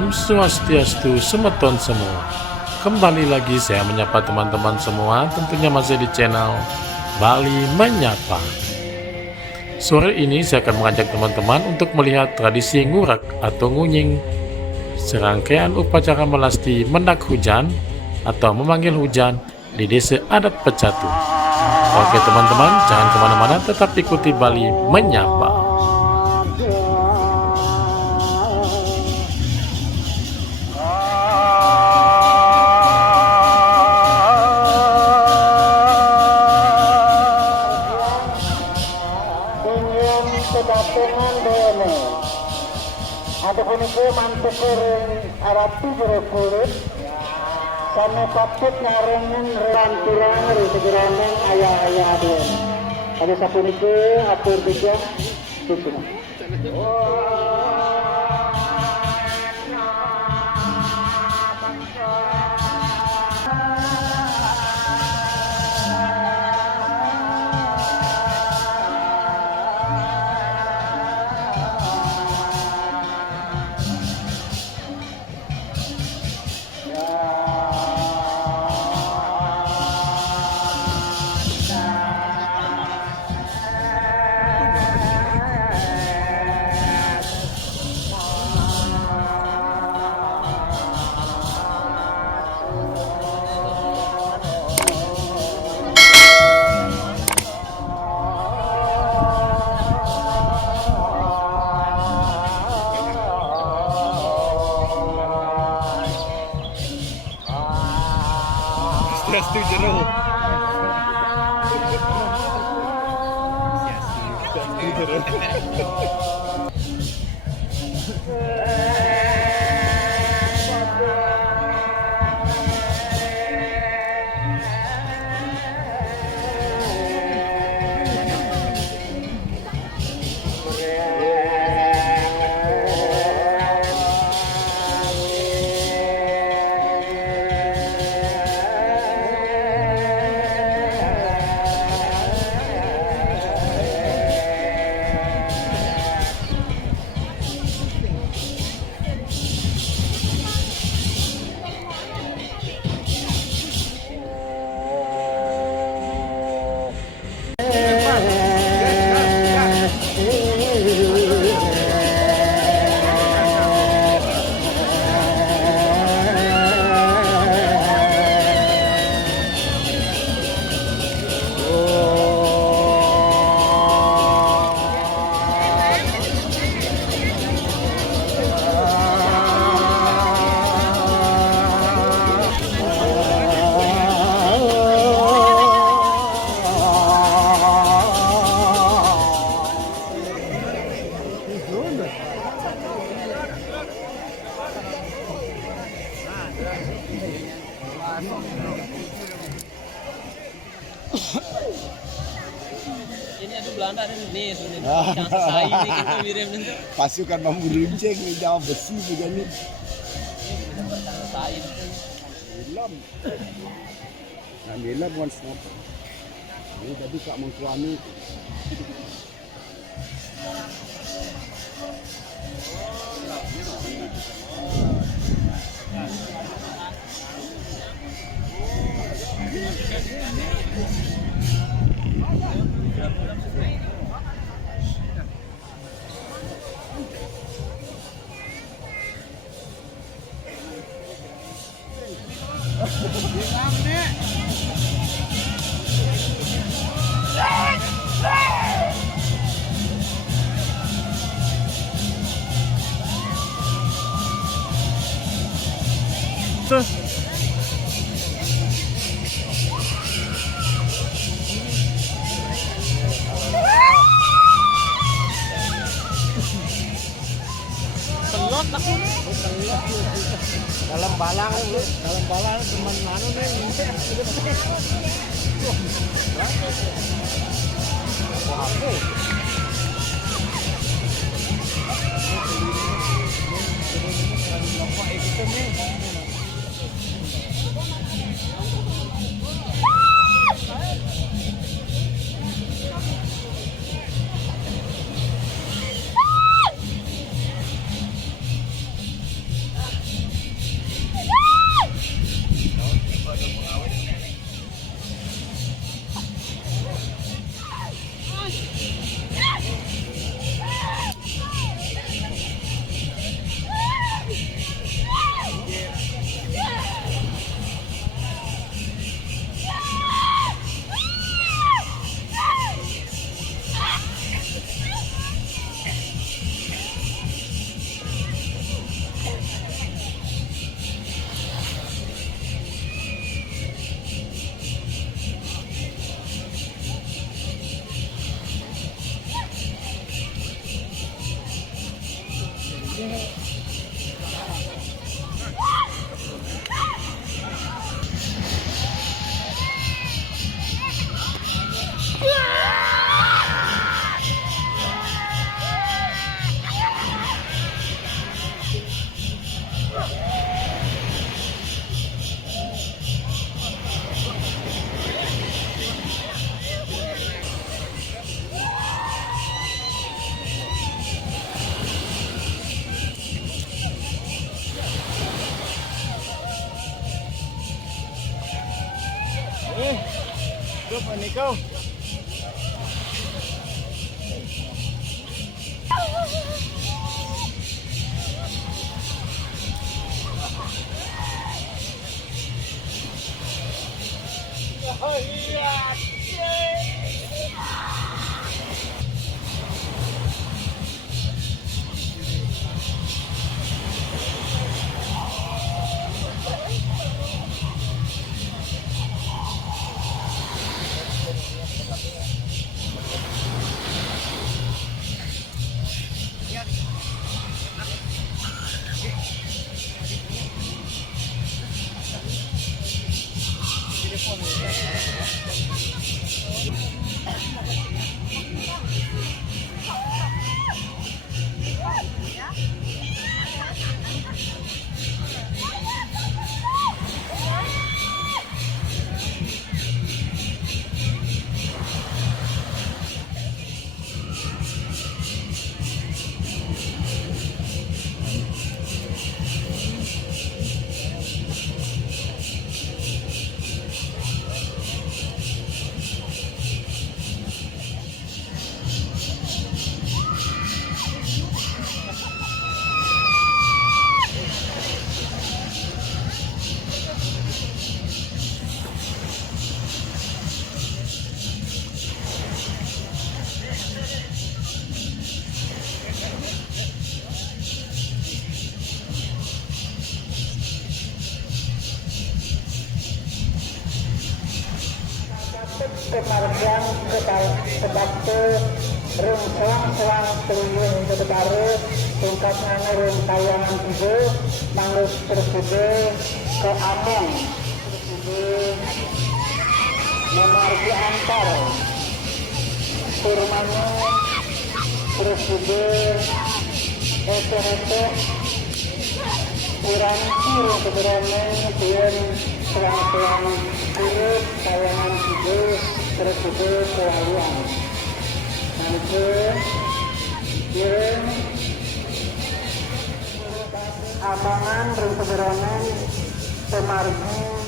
Om Swastiastu semeton semua. Kembali lagi saya menyapa teman-teman semua, tentunya masih di channel Bali Menyapa. Sore ini saya akan mengajak teman-teman untuk melihat tradisi ngurak atau ngunying, serangkaian upacara melasti mendak hujan atau memanggil hujan di desa adat Pecatu. Oke teman-teman, jangan kemana-mana, tetap ikuti Bali Menyapa. Kedatangan dene ada punike mantukur arep jero kulit same patut ngarengen ranturan segeranen ayah-ayah aden ada sapunike atur tiga susuna. Swastiastu jero. Ini ada Belanda dan nih, yang selesai ini kita mirip nanti. Pasukan bambu runcing ni jauh besi begini. Selesai. Belum. Nah, belum once not. Ini tadi Kak Mangkuani. Pelot aku. Dalam balang teman anu nih. Tuh Niko. Oh iya. Kemargian sebabtu selang keluyung kedekare tungkat ngane kayangan tiga mangus tersude ke Among tersude memargi antar Turmanu tersude hete kurang kiri keberane kemudian selang kurut kayangan tiga tersude ke Alian nanti kirim Amangan ring keberane pemargi